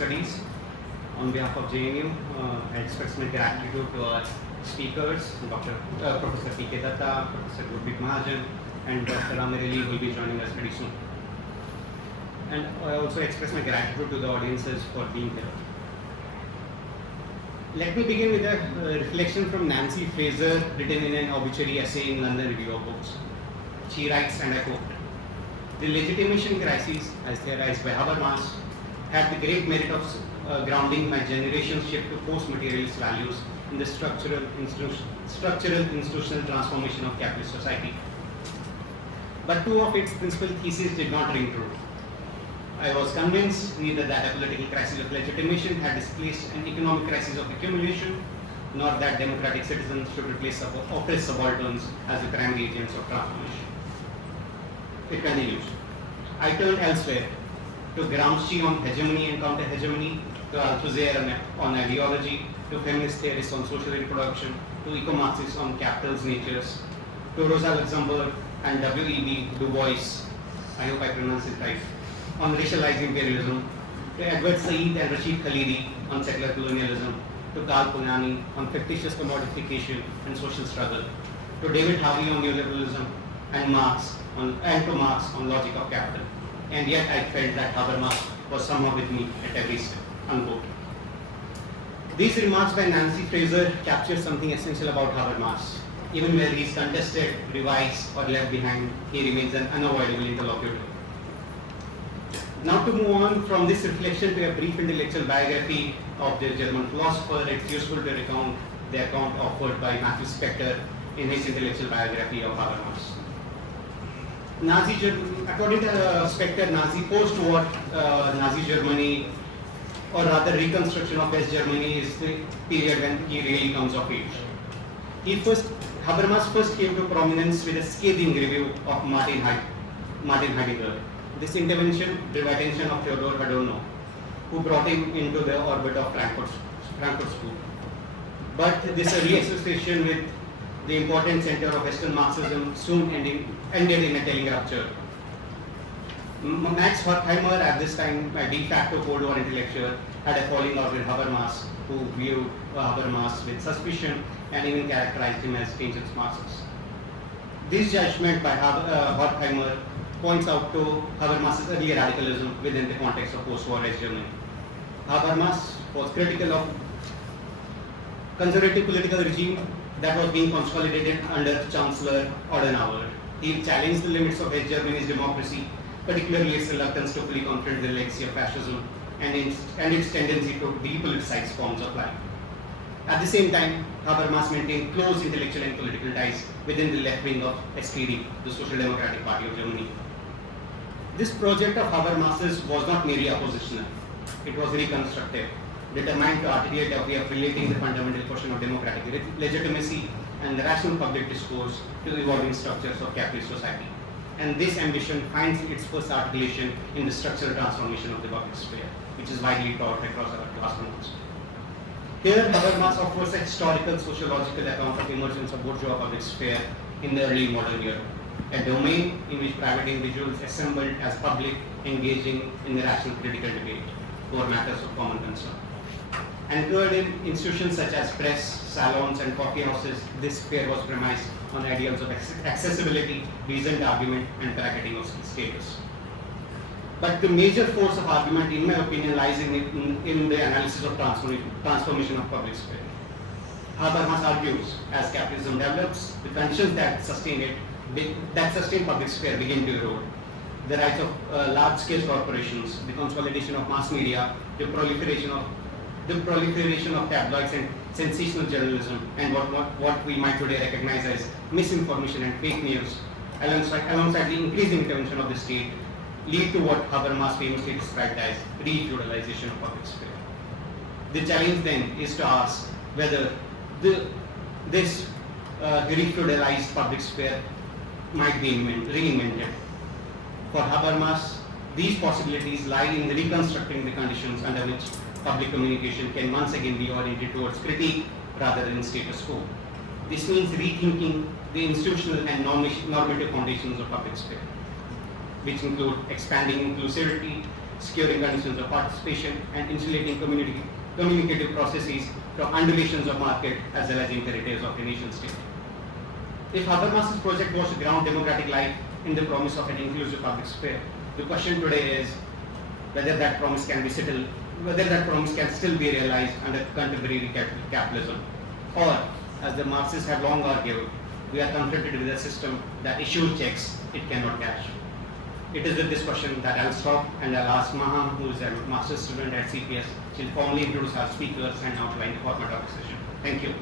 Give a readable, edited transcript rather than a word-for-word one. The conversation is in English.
Studies. On behalf of JNU, I express my gratitude to our speakers, Professor P.K. Datta, Professor Gurpreet Mahajan, and Dr. Raheel will be joining us very soon. And I also express my gratitude to the audiences for being here. Let me begin with a reflection from Nancy Fraser, written in an obituary essay in London Review of Books. She writes, and I quote, "The legitimation crisis, as theorized by Habermas, had the great merit of grounding my generation's shift to post-materialist values in the structural institutional transformation of capitalist society. But two of its principal theses did not ring true. I was convinced neither that a political crisis of legitimation had displaced an economic crisis of accumulation, nor that democratic citizens should replace oppressed subalterns as the primary agents of transformation." It continues, "I turned elsewhere, to Gramsci on hegemony and counter-hegemony, to Althusser on ideology, to feminist theorists on social reproduction, to eco-Marxists on capital's natures, to Rosa Luxemburg and W.E.B. Du Bois, I hope I pronounce it right, on racialized imperialism, to Edward Said and Rashid Khalidi on secular colonialism, to Karl Polanyi on fictitious commodification and social struggle, to David Harvey on neoliberalism, and to Marx on logic of capital. And yet I felt that Habermas was somehow with me at every step." Unquote. These remarks by Nancy Fraser capture something essential about Habermas. Even where he is contested, revised, or left behind, he remains an unavoidable interlocutor. Now, to move on from this reflection to a brief intellectual biography of the German philosopher, it's useful to recount the account offered by Matthew Spector in his intellectual biography of Habermas. According to Spector, Nazi post-war Nazi Germany, or rather reconstruction of West Germany, is the period when he really comes of age. Habermas first came to prominence with a scathing review of Martin Heidegger. This intervention drew attention of Theodor Adorno, who brought him into the orbit of Frankfurt School. But this reassociation with the important center of Western Marxism soon ended in a telling rupture. Max Horkheimer, at this time a de facto Cold War intellectual, had a falling out with Habermas, who viewed Habermas with suspicion and even characterized him as dangerous Marxist. This judgment by Horkheimer points out to Habermas' early radicalism within the context of post-war West Germany. Habermas was critical of conservative political regime that was being consolidated under Chancellor Adenauer. He challenged the limits of West Germany's democracy, particularly its reluctance to fully confront the legacy of fascism and its tendency to depoliticize forms of life. At the same time, Habermas maintained close intellectual and political ties within the left wing of SPD, the Social Democratic Party of Germany. This project of Habermas's was not merely oppositional, it was reconstructive, determined to articulate a way of relating the fundamental question of democratic legitimacy and the rational public discourse to the evolving structures of capitalist society. And this ambition finds its first articulation in the structural transformation of the public sphere, which is widely taught across our classrooms. Here, Habermas offers a historical sociological account of emergence of bourgeois public sphere in the early modern Europe, a domain in which private individuals assembled as public, engaging in the rational critical debate over matters of common concern. Anchored in institutions such as press, salons, and coffee houses, this sphere was premised on ideals of accessibility, reasoned argument, and bracketing of status. But the major force of argument, in my opinion, lies in the analysis of transformation of public sphere. Habermas argues, as capitalism develops, the conditions that sustain public sphere begin to erode. The rise of large-scale corporations, the consolidation of mass media, the proliferation of tabloids and sensational journalism, and what we might today recognize as misinformation and fake news, alongside the increasing intervention of the state, lead to what Habermas famously described as re-feudalization of public sphere. The challenge then is to ask whether this re-feudalized public sphere might be reinvented. For Habermas, these possibilities lie in reconstructing the conditions under which public communication can once again be oriented towards critique rather than status quo. This means rethinking the institutional and normative foundations of public sphere, which include expanding inclusivity, securing conditions of participation, and insulating communicative processes from undulations of market as well as imperatives of the nation state. If Habermas's project was to ground democratic life in the promise of an inclusive public sphere, the question today is whether that promise can still be realized under contemporary capitalism, or, as the Marxists have long argued, we are confronted with a system that issues checks it cannot cash. It is with this question that I'll stop, and I'll ask Maha, who is a master's student at CPS. She'll formally introduce our speakers and outline the format of the session. Thank you.